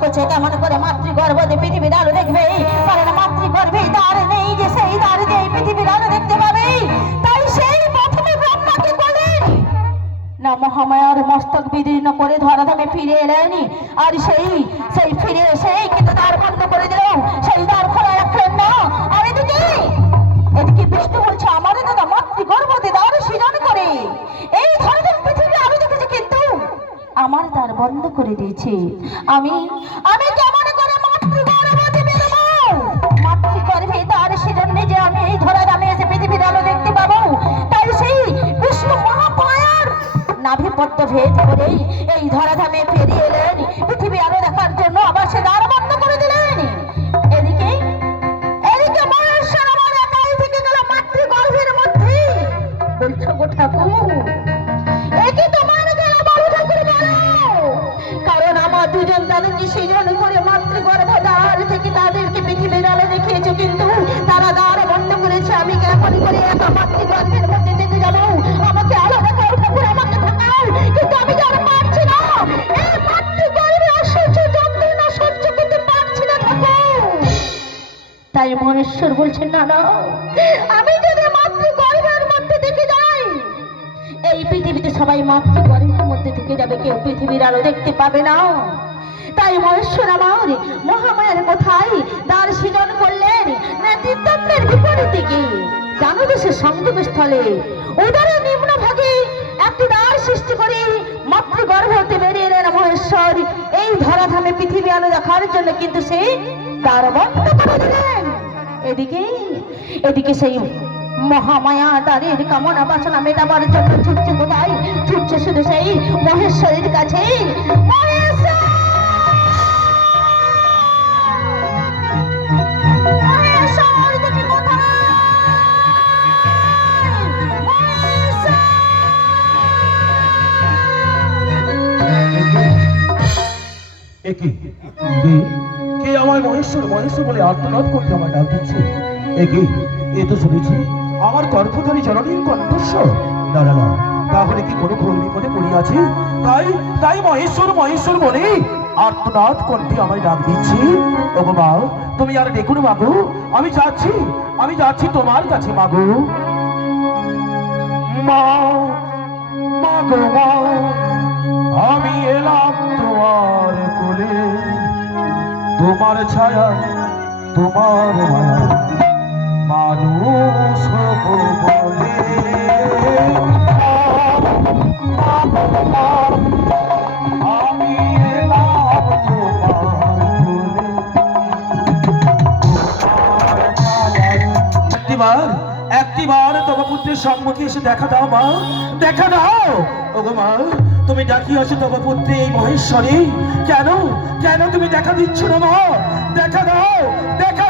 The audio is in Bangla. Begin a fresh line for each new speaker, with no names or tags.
করছে, কেমন করে পৃথিবীর আলো দেখবে? নেই যে সেই পৃথিবীর আলো দেখতে পাবে। তাই সেই না মহামায়ার মস্তক বিদীর্ণ করে ধরাধামে ফিরে এলেনি। আর সেই সেই ফিরে সেই কিন্তু দ্বার বন্ধ করে দিল। আমার দ্বার বন্ধ করে দিয়েছে। আমি আমি কেমন করে সৃজন যে আমি এই ধরাধামে এসে পৃথিবীর আলো দেখতে পাবো, তাই সেই বিষ্ণু মহাপায়ার নাভি পদ্ম ভেদ করে এই ধরাধামে ফিরে এলেন। পৃথিবী আলো দেখার জন্য আবার সে দ্বার বন্ধ করে দিলেন। এদিকে এদিকে মহেশ্বর আমার একাই থেকে গেল মধ্যে ঠাকুর। তাই মহেশ্বর বলছেন, না না, আমি যদি মাতৃগর্ভের মধ্যে থেকে যাই, এই পৃথিবীতে সবাই মাতৃগর্ভের মধ্যে থেকে যাবে, কেউ পৃথিবীর আলো দেখতে পাবে না। তাই মহেশ্বর আমার মহামায়ার কোথায় দ্বার সৃজন করলেন নেতৃত্বের বিপরীতে কি জানো দেশের সংযোগ স্থলে উদারে নিম্ন ভাগে একটি দ্বার সৃষ্টি করে মাতৃগর্ভ হতে বেরিয়ে এলেন মহেশ্বর। এই ধরাধামে পৃথিবী আলো দেখার জন্য কিন্তু সে দ্বার বন্ধ করে দিলেন। এদিকে এদিকে সেই মহামায়া তাদের কামনা বাসনা মেটাবার জন্য ছুটছে কোথায়? ছুটছে শুধু সেই মহেশ্বরের কাছে। মহেশ্বর!
কে আমার মহেশ্বর মহেশ্বর বলে আর্তনাদ করতে আমার ডাক দিচ্ছে। একে এ তো শুনেছি। আমার গর্ভধারী জননীর কণ্ঠস্বর। না না না, তাহলে কি কোনো ঘোর বিপদে পড়িয়াছি তাই তাই মহেশ্বর মহেশ্বর বলে আর্তনাদ কণ্ঠে আমায় ডাক দিচ্ছি। ওগো মা তুমি আর দেখুন মাগো। আমি যাচ্ছি আমি যাচ্ছি তোমার কাছে মাগো। মা মাগো, মা। তোমার ছায়া, তোমার মায়া। মানুষ আমি এলাম একটিবার তোমার পুত্রের সম্মুখে এসে দেখা দাও মা। দেখা দাও। ওগো মা। তুমি ডাকিয়াছো তব পুত্রে এই মহেশ্বরী। কেন? কেন তুমি দেখা দিচ্ছ না মা দেখা দাও, দেখা